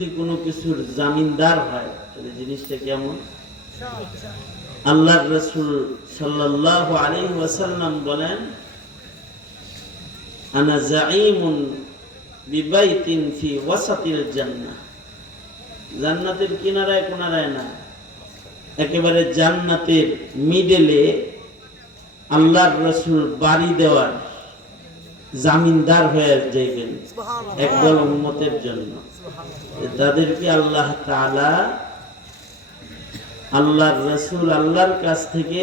কোনো কিছুর জামিনদার হয় তাহলে জিনিসটা কেমন? আল্লাহ রসুল সাল্লাল্লাহু আলাইহি ওয়াসাল্লাম বলেন আনা বিবাইতিন ফি ওয়াসাতিল জান্নাহ। জান্নাতের কিনারায় কোনারায় না। একেবারে জান্নাতের মিডলে আল্লাহর রসুল বাড়ি দেওয়ার জামিনদার হয়ে যাইবেন একদল উম্মতের জন্য। তাদেরকে আল্লাহ তাআলা আল্লাহর রসুল আল্লাহর কাছ থেকে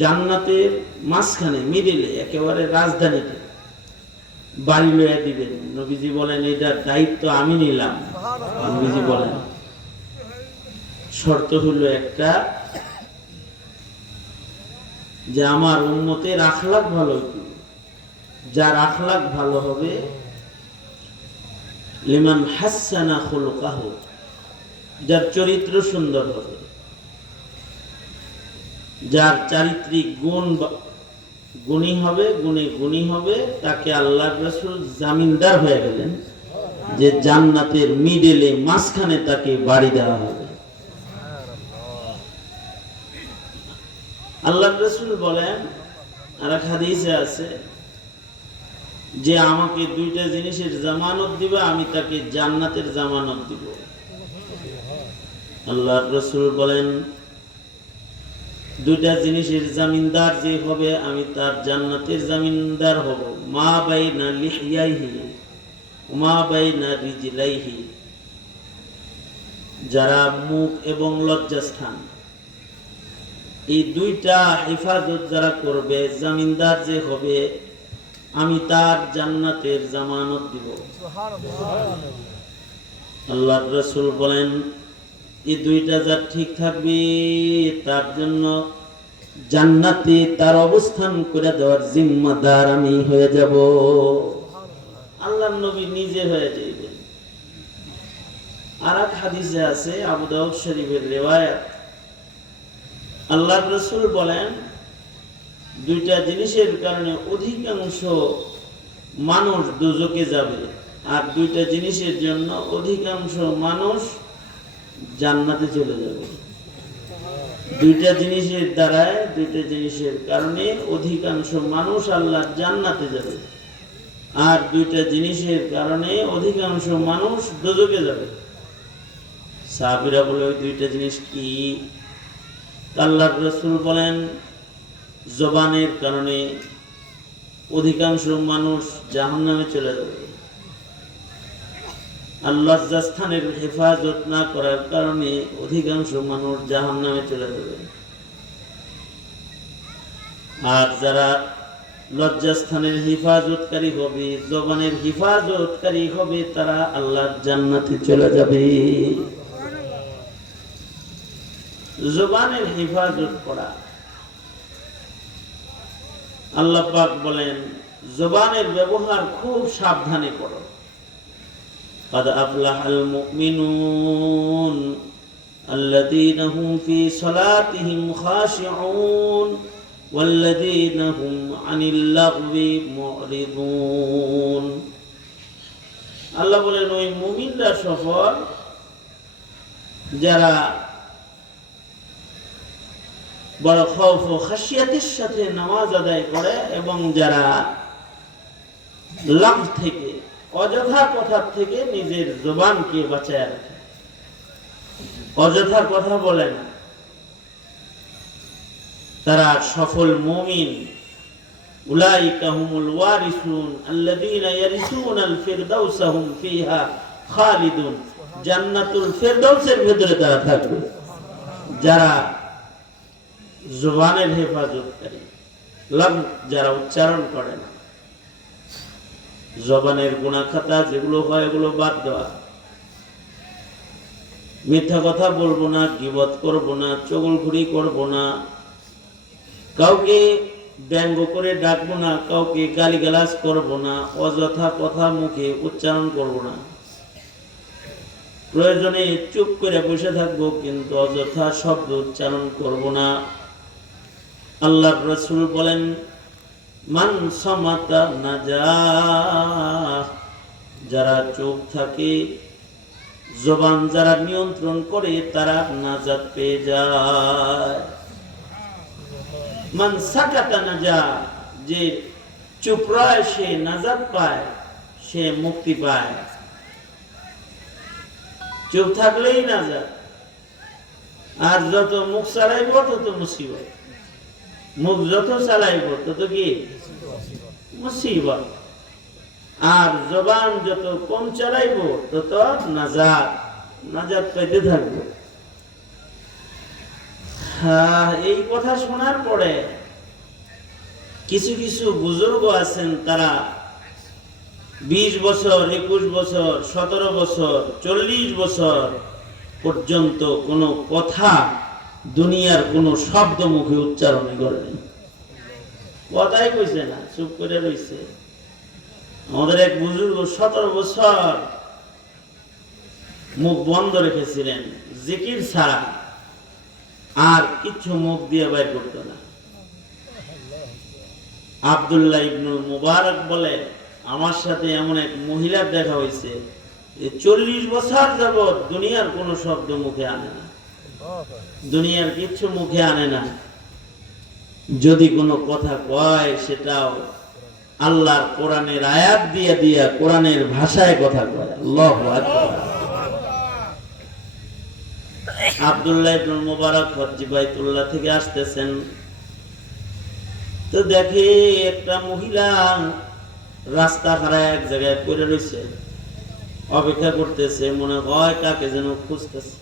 জান্নাতের মাঝখানে মিডিলে একেবারে রাজধানীতে বাড়ি লইয়া দিবেন নবীজি বলেন, এটার দায়িত্ব আমি নিলাম নবীজি বলেন, শর্ত হলো একটা যে আমার উন্মতের আখলাক ভালো। যার আখলাক ভালো হবে লিমান হাসানা খুলকাহু, যার চরিত্র সুন্দর হবে, যার চারিত্রিক গুণ গুণী হবে, গুণে গুণী হবে, তাকে আল্লাহ রসুল জামিনদার হয়ে গেলেন, যে জান্নাতের মিডেলে মাঝখানে তাকে বাড়ি দেওয়া হবে। আল্লাহ রসুল বলেন আর এক হাদিসে আছে যে আমাকে দুইটা জিনিসের জামানত দিবে, আমি তাকে জান্নাতের জামানত দিব। আল্লাহ রসুল বলেন, দুইটা জিনিসের জামিনদার যে হবে, আমি তার জান্নাতের জামিনদার হব। মা বাই না লিহিয়াইহি, মা বাই না রিজিলাইহি। যারা মুখ এবং লজ্জাস্থান, এই দুইটা হেফাজত যারা করবে, জামিনদার যে হবে আমি তার জান্নাতের জামানত দিব। আল্লাহ রসুল বলেন, এই দুইটা যার ঠিক থাকবে, তার জন্য জান্নাতে তার অবস্থান করে দেওয়ার জিম্মাদার আমি হয়ে যাব। আল্লাহ নবী নিজে হয়ে যাইবেন। আর এক হাদিসে আছে, আবু দাউদ শরীফের রেওয়ায়াত। আল্লাহ রসুল বলেন দুইটা জিনিসের কারণে অধিকাংশ মানুষ দুজকে যাবে। আর দুইটা জিনিসের জন্য অধিকাংশ মানুষ জান্নাতে চলে যাবে। দুইটা জিনিসের দ্বারায়, দুইটা জিনিসের কারণে অধিকাংশ মানুষ আল্লাহ জান্নাতে যাবে। আর দুইটা জিনিসের কারণে অধিকাংশ মানুষ দুজকে যাবে। সাহাবিরা বলে, ওই দুইটা জিনিস কি? আল্লাহ রসুল বলেন জবানের কারণে অধিকাংশ মানুষ জাহান্নামে চলে যাবে। আল্লাহ স্থানের হেফাজত না করার কারণে অধিকাংশ মানুষ জাহান্নামে চলে যাবে। আর যারা লজ্জাস্থানের হেফাজতকারী হবে, জবানের হেফাজতকারী হবে, তারা আল্লাহর জান্নাতে চলে যাবে। জবানের হেফাজত করা আল্লাহ পাক বলেন জবানের ব্যবহার খুব সাবধানে করো قد أفلح المؤمنون الذين هم في صلاتهم خاشعون والذين هم عن اللغو معرضون আল্লাহ বলেন ওই মুমিনরা সফল যারা বড় খৌফ ও খাসিয়াতের সাথে নামাজ আদায় করে এবং যারা লাভ থেকে, অযথা থেকে নিজের জবানকে বাঁচায় রাখে। অযথা কথা বলে না তারা সফল মুমিন। উলাইকা হুমুল ওয়ারিসুন আল্লাযীনা ইয়ারিসুনাল ফিহা খালিদুন। জান্নাতুল ফিরদাউসের ভিতরে তারা থাকবে। যারা জবানের হেফাজতকারী লাভ যারা উচ্চারণ করে না। জবানের গুণা খাতা যেগুলো হয় এগুলো বাদ দেওয়া। মিথ্যা কথা বলব না, গিবত করব না চগলখুরি করব না। কাউকে ব্যঙ্গ করে ডাকবো না, কাউকে গালিগালাজ করব না, অযথা কথা মুখে উচ্চারণ করব না। প্রয়োজনে চুপ করে বসে থাকব, কিন্তু অযথা শব্দ উচ্চারণ করব না। আল্লাহ রসুল বলেন, মান সমাতা না যারা চোখ থাকে, জবান যারা নিয়ন্ত্রণ করে, তারা নাজাত পেয়ে যায়। মান সাকাতা নাজা যে চুপ রয় সে নাজাত পায়, সে মুক্তি পায়। চুপ থাকলেই নাজাত। আর যত মুখ চালাইব তত মুসিবত। মুখ যত চালাইব তত কি? মুসিবত। আর জবান যত কম চালাইব তত নাজাত। নাজাত পাইতে থাকব। হ্যাঁ, এই কথা শোনার পরে কিছু কিছু বুজুর্গ আছেন তারা। বিশ বছর একুশ বছর সতেরো বছর চল্লিশ বছর পর্যন্ত কোনো কথা দুনিয়ার কোনো শব্দ মুখে উচ্চারণ করেনি কথাই কইছে না, চুপ করে রইছে। আমাদের এক বুজুর্গ সতেরো বছর মুখ বন্ধ রেখেছিলেন, জিকির ছাড়া আর কিছু মুখ দিয়ে বাইর করতো না। আব্দুল্লাহ ইবনুল মুবারক বলে, আমার সাথে এমন এক মহিলার দেখা হয়েছে যে চল্লিশ বছর যাবৎ দুনিয়ার কোনো শব্দ মুখে আনে না। দুনিয়ার কিচ্ছু মুখে আনে না। যদি কোনো কথা কয়, সেটাও আল্লাহর কোরআনের আয়াত দিয়ে দিয়া কোরআনের ভাষায় কথা কয়। মুবারক হজ্জি বাইতুল্লাহ থেকে আসতেছেন। তো দেখে একটা মহিলা রাস্তা হারায় এক জায়গায় পড়ে রয়েছে অপেক্ষা করতেছে, মনে হয় কাকে যেন খুঁজতেছে।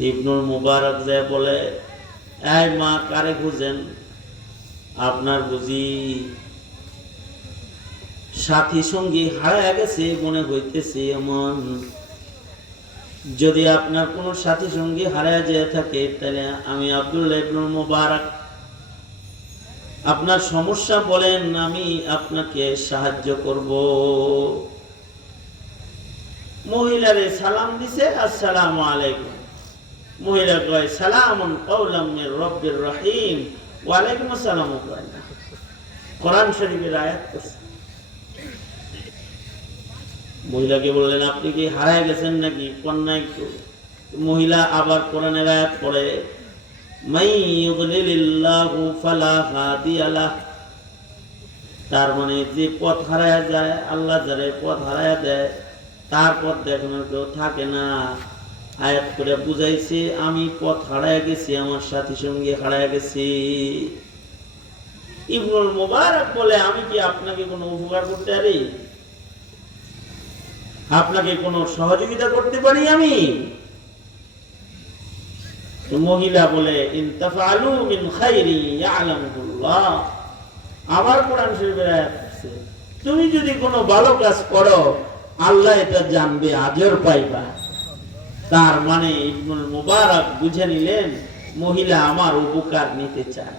ইবনুল মুবারক যায় বলে, এই মা, কারে খুঁজেন? আপনার বুঝি সাথী সঙ্গী হারায় গেছে, মনে হইতেছে এমন। যদি আপনার কোনো সাথী সঙ্গী হারায় যেয়ে থাকে, তাহলে আমি আব্দুল্লাহ ইবনুল মুবারক। আপনার সমস্যা বলেন, আমি আপনাকে সাহায্য করব। মহিলারে সালাম দিছে, আসসালামু আলাইকুম। মহিলা কয়, সালামুন কাওলাম মির রব্বির রহিম। ওয়া আলাইকুম আসসালাম কয় না কোরআন শরীফের আয়াত মহিলাকে বললেন, আপনি কি হারায় গেছেন নাকি? কন্যা মহিলা আবার কোরআনের আয়াত পড়ে তার মানে যে পথ হারায় যায়, আল্লাহ যারে পথ হারায় দেয়, তার পথ দেখানোর কেউ থাকে না। আয়াত করে বুঝাইছে, আমি পথ হারায় গেছি, আমার সাথী সঙ্গে হারায় গেছি। ইবনুল মুবারক বলে, আমি কি আপনাকে কোনো উপকার করতে পারি? আপনাকে কোনো সহযোগিতা করতে পারি আমি? মহিলা বলে আবার কোরআন শরীফের আয়াত তুমি যদি কোনো ভালো কাজ করো, আল্লাহ এটা জানবে আজর পাইবা। তার মানে ইবনুল মুবারক বুঝে নিলেন মহিলা আমার উপকার নিতে চায়।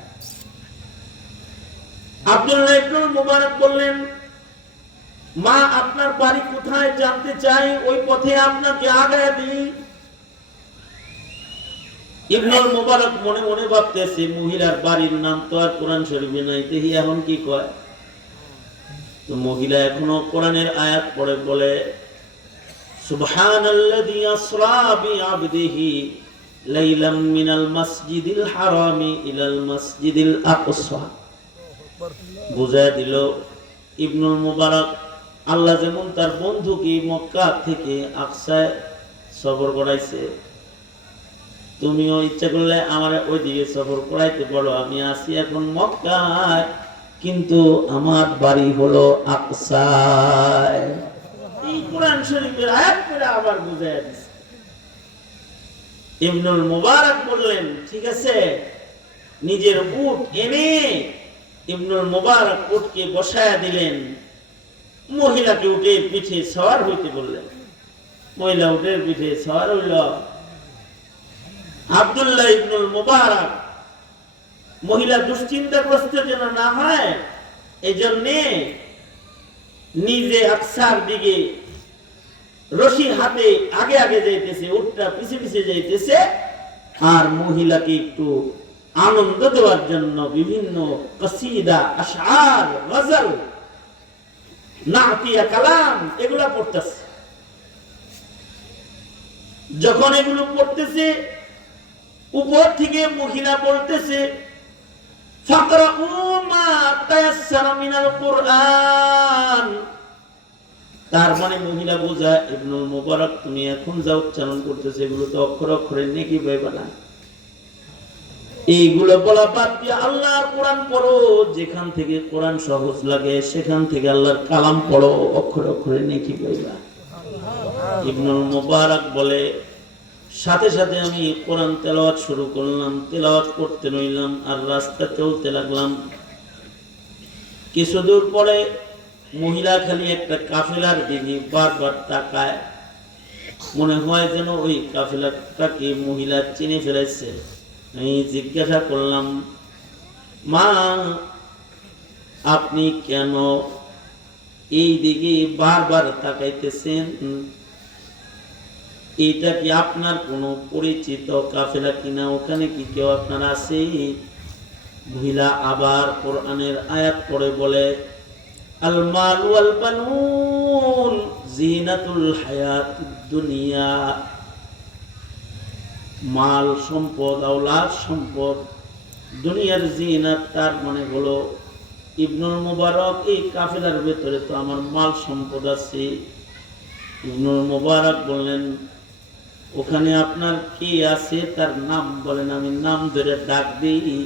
আব্দুল্লাহ ইবনুল মুবারক বললেন, মা, আপনার বাড়ি কোথায় জানতে চাই? ওই পথে আপনাকে আগায় দিই। ইবনুল মুবারক মনে মনে ভাবতেছে, মহিলার বাড়ির নাম তো আর কোরআন শরীফে নাই, দেখি এখন কি কয়? মহিলা এখনও কোরআনের আয়াত পড়ে বলে সুবহানাল্লাযী আসরা বিআবদিহি লাইলাম মিনাল মাসজিদিল হারামি ইলাল মাসজিদিল আকসা। বুঝায় দিল ইবনুল মুবারক, আল্লাহ যেমন তার বন্ধুকে মক্কা থেকে আকসায় সফর করাইছে, তুমিও ইচ্ছা করলে আমার ওইদিকে সফর করাইতে পারো আমি আছি এখন মক্কায়, কিন্তু আমার বাড়ি হলো আকসায়। কোরআন শরীফের আয়াত করে আবার দিছে। ইবনুল মুবারক বললেন, ঠিক আছে, নিজের উট এনে ইবনুল মুবারক উটকে দিলেন। মহিলাকে উঠে পিঠে সওয়ার হইতে বললেন। মহিলা উঠের পিঠে সওয়ার হইল। আব্দুল্লাহ ইবনুল মুবারক, মহিলা দুশ্চিন্তাগ্রস্ত যেন না হয় এই জন্যে নিজে আকসার দিকে রশির হাতে আগে আগে যাইতেছে, উটটা পিছে পিছে যাইতেছে। আর মহিলাকে একটু আনন্দ দেওয়ার জন্য বিভিন্ন কসিদা আশার গজল কালাম এগুলা পড়তেছে। যখন এগুলো পড়তেছে, উপর থেকে মহিলা বলতেছে, ফাকরাউ মা তায়াসসারা মিনাল কুরআন। তার মানে মহিলা বোঝা, ইবনুল মুবারক, তুমি এখন যা উচ্চারণ করতেছে, এগুলো তো অক্ষর অক্ষরে নেকি পাইবা না এইগুলো বলা বাদ দিয়ে আল্লাহর কোরআন পড়ো, যেখান থেকে কোরআন সহজ লাগে, সেখান থেকে আল্লাহর কালাম পড়ো, অক্ষর অক্ষরে নেকি পাইবা ইবনুল মুবারক বলে, সাথে সাথে আমি কোরআন তেলাওয়াত শুরু করলাম, তেলাওয়াত করতে রইলাম, আর রাস্তা চলতে লাগলাম। কিছু দূর পরে মহিলা খালি একটা কাফেলার দিকে বারবার তাকায়। মনে হয় যেন ওই কাফেলাটাকে মহিলা চিনে ফেলেছে। আমি জিজ্ঞাসা করলাম, মা, আপনি কেন এই দিকে বারবার তাকাইতেছেন? এটা কি আপনার কোনো পরিচিত কাফেলা কিনা? ওখানে কি কেউ আপনার আছে? মহিলা আবার কোরআনের আয়াত পড়ে বলে আল মাল ওয়াল বানুন জিনাতুল দুনিয়া। মাল সম্পদ, আওলাদ সম্পদ, দুনিয়ার জিনাত তার মানে হলো ইবনুল মুবারক, এই কাফেলার ভেতরে তো আমার মাল সম্পদ আছে। ইবনুল মুবারক বললেন, ওখানে আপনার কে আছে? তার নাম বলেন, আমি নাম ধরে ডাক দিই।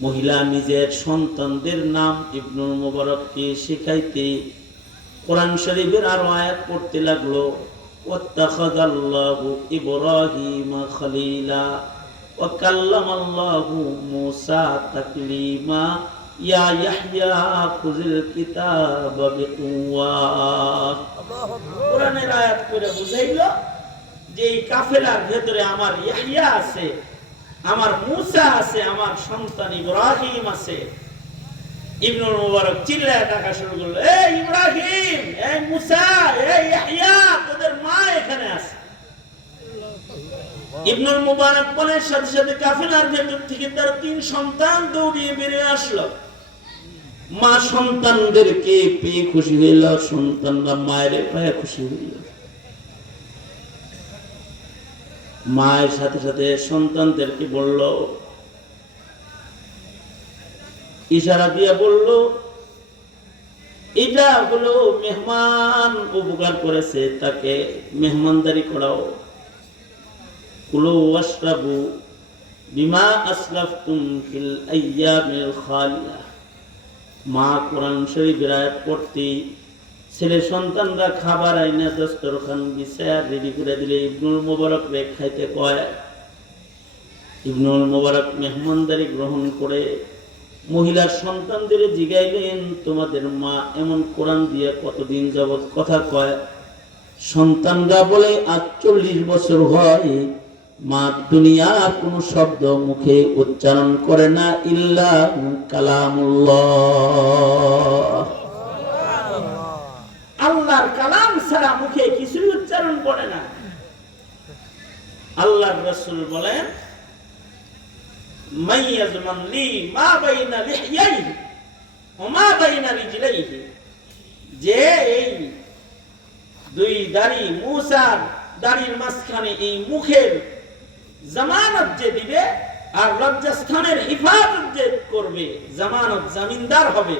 মহিলা নিজের সন্তানদের নাম ইবনুল মুবারককে শেখাইতে কোরআন শরীফের আরও আয়াত পড়তে লাগল তাকলিমা আয়াত করে বুঝাইলো যে কাফেলার ভেতরে আমার ইয়াহিয়া আছে। আমার মুসা আছে, আমার সন্তান ইব্রাহিম আছে। ইবনুল মুবারক চিল্লায় শুরু করল ইব্রাহিম মুসা তোদের মা এখানে আছে। ইবনুল মুবারক সাথে সাথে কাফেলার ভেতর থেকে তার তিন সন্তান দৌড়িয়ে বেরিয়ে আসলো। মা সন্তানদেরকে পেয়ে খুশি হইল সন্তানরা মায়ের পায়ে খুশি হইল। মায়ের সাথে সাথে সন্তানদেরকে বলল, ইশারা দিয়া বলল, এটা হলো মেহমান উপকার করেছে, তাকে মেহমানদারি করাও। কুলো ওয়াশরাবু বিমা আসলাফতুম ফিল আইয়ামিল খালিয়া মা কোরআন আয়াত পড়তে ছেলে সন্তানরা খাবার আইনা দস্তরখান বিছায়া রেডি করে দিলে ইবনুল মোবারক রে খাইতে কয়, ইবনুল মোবারক মেহমানদারি গ্রহণ করে মহিলার সন্তানদের জিগাইলেন, তোমাদের মা এমন কোরআন দিয়ে কতদিন যাবৎ কথা কয়? সন্তানরা বলে, আটচল্লিশ বছর হয়, মা দুনিয়ার কোন শব্দ মুখে উচ্চারণ করে না, ইল্লা কালামুল্লাহ। কালাম ছাড়া মুখে কিছুই উচ্চারণ করে না। আল্লাহর রসুল বলেন যে এই দুই দাড়ি মুসার দাড়ির মাঝখানে এই মুখের জামানত যে দিবে আর লজ্জাস্থানের হিফাজত যে করবে, জামানত জামিনদার হবে।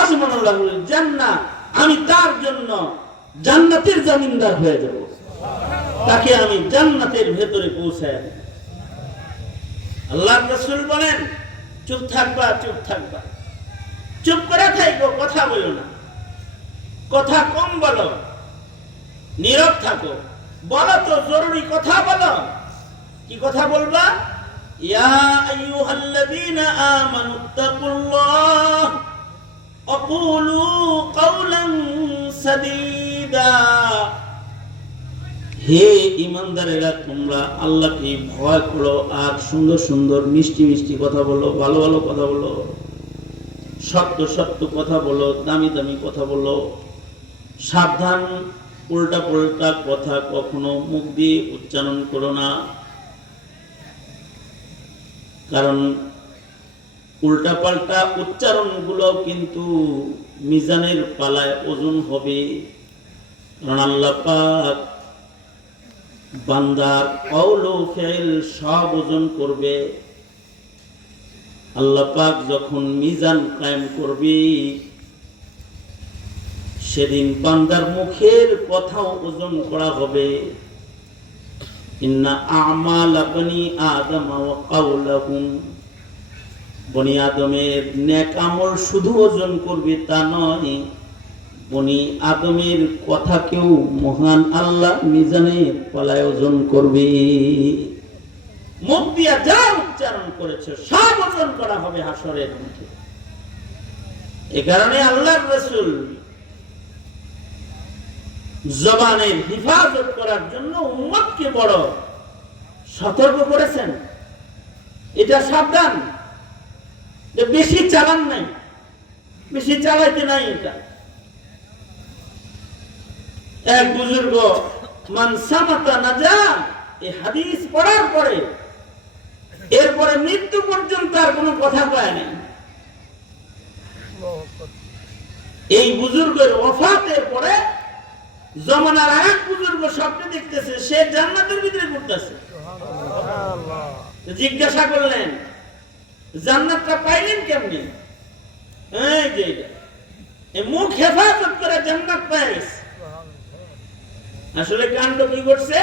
আজমানুল্লাহুল জান্নাত আমি তার জন্য জান্নাতের জামিনদার হয়ে যাব। তাকে আমি জান্নাতের ভেতরে পৌঁছায় আল্লাহ রসুল বলেন, চুপ থাকবা চুপ থাকবা। চুপ করে থাকব কথা বলো না। কথা কম বলো। নীরব থাকো। বলো তো, জরুরি কথা বলো। কি কথা বলবা? ইয়া আইয়ুহাল্লাযীনা আমানুত্তাকুল্লাহ وقولوا قولا سديدا হে ইমানদারেরা তোমরা আল্লাহকে ভয় করো আর সুন্দর সুন্দর মিষ্টি মিষ্টি কথা বলো ভালো ভালো কথা বলো সত্য সত্য কথা বলো দামি দামি কথা বলো সাবধান উল্টা পাল্টা কথা কখনো মুখ দিয়ে উচ্চারণ করো না কারণ উল্টা পাল্টা উচ্চারণগুলো কিন্তু মিজানের পালায় ওজন হবে। কারণ আল্লাহ বান্দার কৌল ফেল সব ওজন করবে। আল্লাহ পাক যখন মিজান কায়েম করবি, সেদিন বান্দার মুখের কথাও ওজন করা হবে। ইন্না আমাল বনি আদম ওয়া বনি আদমের নেক আমল শুধু ওজন করবে তা নয়, বনি আদমের কথাকেও মহান আল্লাহ মিজানের পালায় ওজন করবে। মুখ দিয়া যা উচ্চারণ করেছে, সব ওজন করা হবে হাসরের মুখে। এ কারণে আল্লাহর রসুল জবানের হিফাজত করার জন্য উম্মতকে বড় সতর্ক করেছেন। এটা সাবধান। যে বেশি চালান নাই বেশি চালাইতে নাই এটা। এক বুজুর্গ মান সামাতা নাজা এই হাদিস পড়ার পরে এরপরে মৃত্যু পর্যন্ত আর কোনো কথা কয় নাই। এই বুজুর্গের ওফাতের পরে জমানার আরেক বুজুর্গ স্বপ্নে দেখতেছে সে জান্নাতের ভিতরে ঘুরতেছে। জিজ্ঞাসা করলেন জান্নাতটা পাইলেন কেমনি? এই যে। মুখ হেফাজত করে জান্নাত পাইস আসলে কাণ্ড কি করছে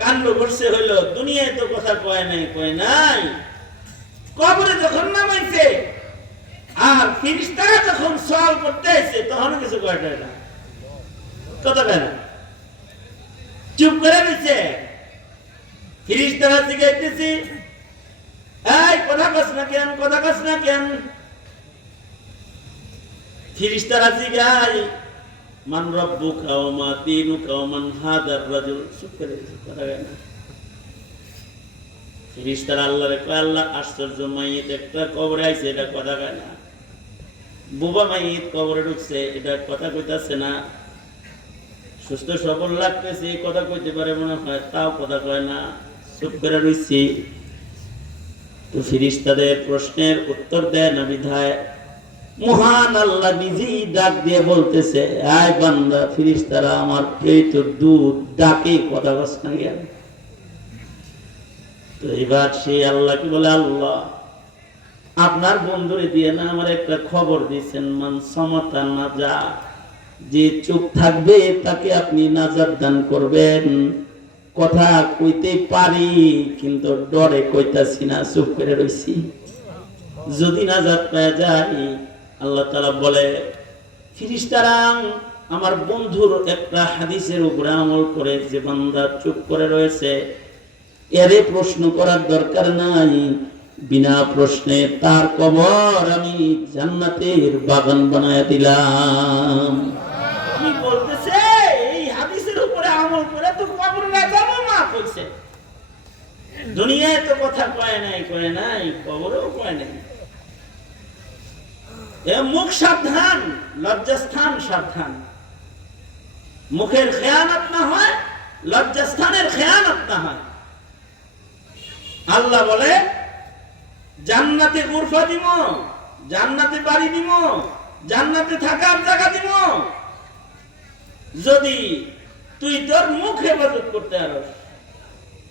কাণ্ড করছে হইল, দুনিয়ায় তো কথা কয় নাই কয় নাই। কবরে যখন নামাইছে, আর ফিরিস্তারা যখন সওয়াল করতে আইছে তখন কিছু কয়টা না। কয় না। চুপ করে দিচ্ছে ফিরিস্তারা জিজ্ঞাসতেছি এই, কথা কস না কেন, কথা কস না কেন? মান রব্বুকা ওয়া মা ওয়া মান হাদার রাজুল। আল্লাহরে কয়, আল্লাহ আশ্চর্য মাইয়েত, একটা কবরে আইছে, এটা কথা কয় না। বুবা মাইয়েত কবরে ঢুকছে, এটা কথা কইতাছে না। সুস্থ সবল লাগতেছে কথা কইতে পারে মনে হয়, তাও কথা কয় না। চুপ করে রইছি। তো ফিরিস্তাদের প্রশ্নের উত্তর দেয় না বিধায় মহান আল্লাহ নিজেই ডাক দিয়ে বলতেছে, আয় বান্দা, ফিরিস্তারা আমার পেট দুধ ডাকে কথা জ্ঞান তো এবার সেই আল্লাহ কি বলে, আল্লাহ, আপনার বন্ধুরে দিয়ে না আমার একটা খবর দিয়েছেন, মান সমতা না যা যে চুপ থাকবে তাকে আপনি নাজার দান করবেন। কথা কইতে পারি, কিন্তু ডরে কইতাছি না, চুপ করে রইছি। যদি নাজাত পাওয়া যায়, আল্লাহ তালা বলে, ফিরিস্তারা, আমার বন্ধুর একটা হাদিসের উপরে আমল করে যে বান্দা চুপ করে রয়েছে, এরে প্রশ্ন করার দরকার নাই। বিনা প্রশ্নে তার কবর আমি জান্নাতের বাগান বানায় দিলাম কি বলতেছে এই হাদিসের উপরে আমল করে তো কবর রাজাবো মা কইছে দুনিয়ায় তো কথা কয় নাই কয় নাই কবরেও কয় নাই। মুখ সাবধান, লজ্জাস্থান সাবধান। মুখের খেয়ানত না হয়, লজ্জাস্থানের খেয়ানত না হয়। আল্লাহ বলে, জান্নাতে গুরফা দিব জান্নাতে বাড়ি দিব জান্নাতে থাকার জায়গা দিব যদি তুই তোর মুখ হেফাজত করতে পারস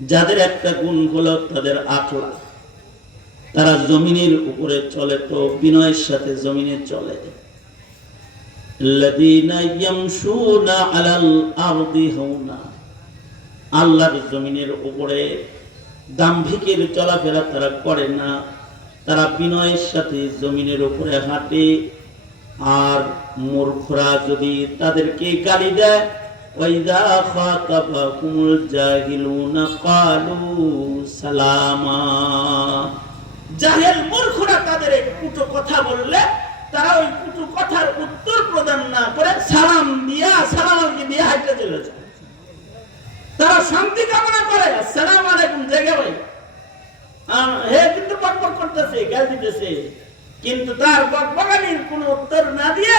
যাদের একটা গুণ হলো তাদের আখলা তারা জমিনের উপরে চলে তো বিনয়ের সাথে জমিনে চলে। আল্লাহর জমিনের উপরে দাম্ভিকের চলাফেরা তারা করে না। তারা বিনয়ের সাথে জমিনের উপরে হাঁটে। আর মূর্খরা যদি তাদেরকে গালি দেয় ওয়াইদা খাতাবাহুমুল জাহিলুনা ক্বালু সালামা জাহেল মূর্খরা তাদের এই কুটো কথা বললে, তারা ওই কুটো কথার উত্তর প্রদান না করে সালাম দিয়া, সালাম দিয়ে হাইটে চলে যায়। তারা শান্তি কামনা করে, আসসালাম আলাইকুম, জেগে ভাই হে কিন্তু বকবক করতেছে, গাল দিতেছে। কিন্তু তার বকবকানির কোনো উত্তর না দিয়ে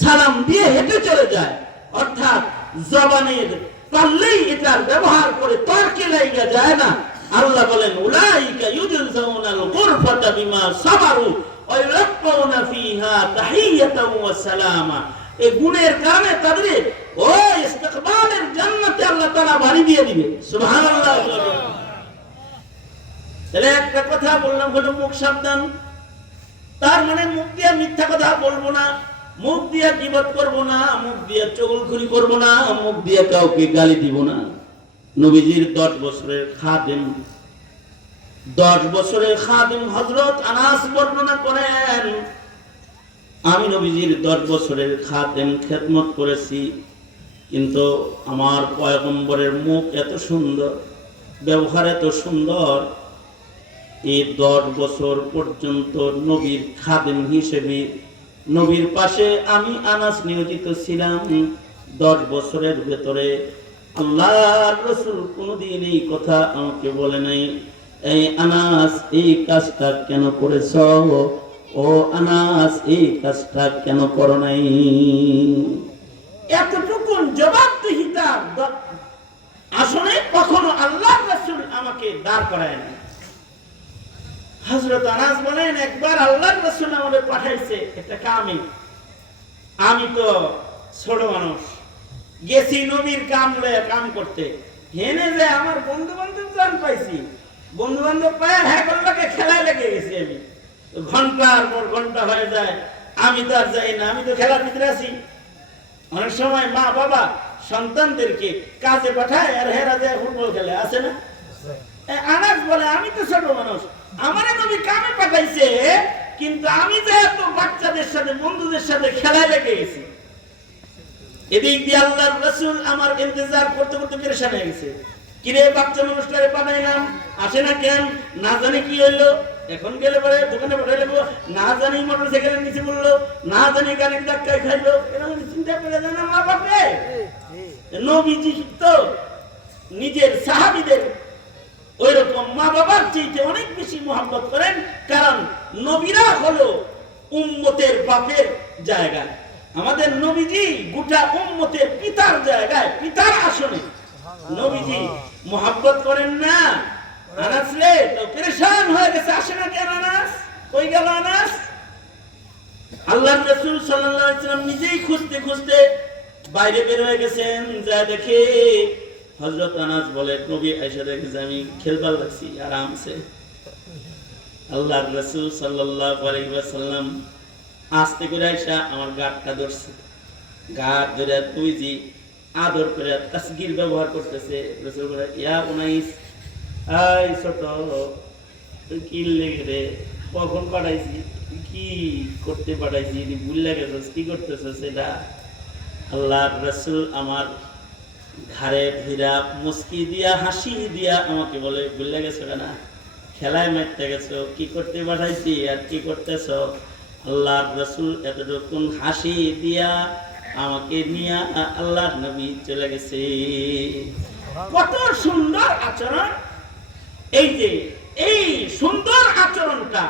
সালাম দিয়ে হেঁটে চলে যায়। অর্থাৎ জবানের পারলেই এটার ব্যবহার করে তর্কে লাইগা যায় না। আল্লাহ বলেন, উলাইকা গুরফাতা বিমা সাবারু ওয়া ইউলাক্কাউনা ফিহা তাহিয়াতাও ওয়া সালামা। এই গুণের কারণে তাদের ইস্তিকবালের জান্নাতে আল্লাহ তাআলা দিয়ে দিবে। সুবহানাল্লাহ। তাহলে একটা কথা বললাম, হলো মুখ সাবধান। তার মানে মুখ দিয়ে মিথ্যা কথা বলব না। মুখ দিয়ে গিবত করব না, মুখ দিয়ে চগলখুরি করব না, মুখ দিয়ে কাউকে গালি দিব না। নবীজির দশ বছরের খাদেম। দশ বছরের খাদেম হজরত আনাস বর্ণনা করেন, আমি নবীজির দশ বছরের খাদেম খেদমত করেছি, কিন্তু আমার পয়গম্বরের মুখ এত সুন্দর, ব্যবহার এত সুন্দর, এই দশ বছর পর্যন্ত নবীর খাদেম হিসেবে নবীর পাশে আমি আনাস নিয়োজিত ছিলাম। দশ বছরের ভেতরে আল্লাহ রসুল কোনোদিন এই কথা আমাকে বলে নাই। এই আনাস, এই কাজটা কেন করেছ? ও আনাস, এই কাজটা কেন করো নাই? এতটুকুন জবাবদিহিতা আসলে কখনো আল্লাহ রসুল আমাকে দাঁড় করায় নাই হজরত আনাজ বলেন একবার আল্লাহর রসুল আমাদের পাঠাইছে একটা কামে আমি? তো ছোট মানুষ গেছি নবীর কাম লয়ে কাম করতে। হেনে যে আমার বন্ধু বান্ধব জান পাইছি। বন্ধু বান্ধব পায় হ্যাঁ করলাকে খেলায় লেগে গেছি আমি। ঘণ্টার পর ঘণ্টা হয়ে যায় আমি তো আর যাই না আমি তো খেলার ভিতরে আছি। অনেক সময় মা বাবা সন্তানদেরকে কাজে পাঠায় আর হেরা যায় ফুটবল খেলে আছে না? আনাজ বলে আমি তো ছোট মানুষ আমারে নবী কামে পাঠাইছে কিন্তু আমি যে এত বাচ্চাদের সাথে বন্ধুদের সাথে খেলায় লেগে গেছি। এদিক দিয়ে আল্লাহর রাসূল আমার ইন্তজার করতে করতে পেরেশান হয়ে গেছে। কিরে বাচ্চা মানুষটারে পাঠাইলাম আসে না কেন? না জানি কি হইল। এখন গেলে পরে দোকানে পাঠাই লাগবো না জানি মোটর সাইকেলের নিচে বলল না জানি গাড়ির ধাক্কায় খাইলো। এরকম চিন্তা করে যায় না মা বাপরে নবীজি তো নিজের সাহাবিদের ওই রকম মা বাবার চাইতে অনেক বেশি মোহাম্মত করেন, কারণ নবীরা হলো উম্মতের বাপের জায়গায় আমাদের নবীজি গোটা উম্মতের পিতার জায়গায়, পিতার আসনে। নবীজি মোহাম্মত করেন না। আনাস রে তো পেরেশান হয়ে গেছে, আসে না কেন আনাস? কই গেল আনাস? আল্লাহ রসুল আলাইহি নিজেই খুঁজতে খুঁজতে বাইরে বের হয়ে গেছেন, যা দেখে হযরত আনাস বলে, নবী আয়েশা দেখেছে আমি খেলবার লাগছি আরামসে আল্লাহ রসুল সাল্লাল্লাহু আলাইহি ওয়াসাল্লাম আস্তে করে আয়েশা আমার গাটটা ধরছে। গাট ধরে জি আদর করে তাসগির ব্যবহার করতেছে। রসুল বলে, ইয়া উনাইস আই ছোট কি লেগে রে? কখন পাঠাইছি? কি করতে পাঠাইছি? ভুল গেছিস কি করতেছিস সেটা আল্লাহ রসুল আমার ঘাড়ে ভিড়া মুস্কি দিয়া, হাসি দিয়া আমাকে বলে, ভুলে গেছো না খেলায় মারতে গেছো, কি করতে পাঠাইছি আর কি করতেছ? আল্লাহ রসুল এতটুকুন হাসি দিয়া আমাকে নিয়ে আল্লাহ নবী চলে গেছে। কত সুন্দর আচরণ। এই যে, এই সুন্দর আচরণটা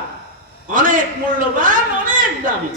অনেক মূল্যবান, অনেক দামি।